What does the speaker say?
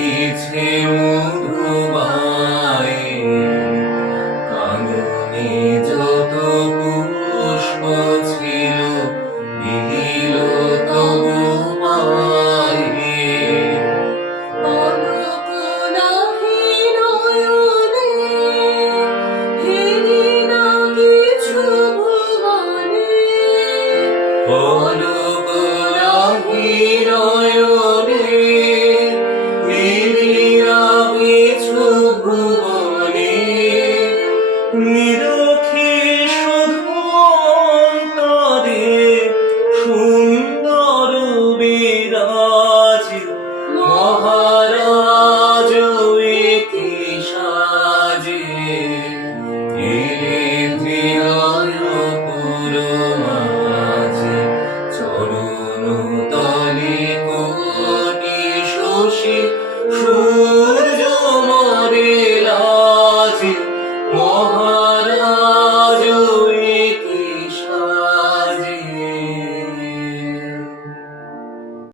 নিছে মুখ নিরখি শুধু অন্তরে সুন্দর বিরাজ মহারাজ কি সাজে। চরণ তলে কোটি শোষী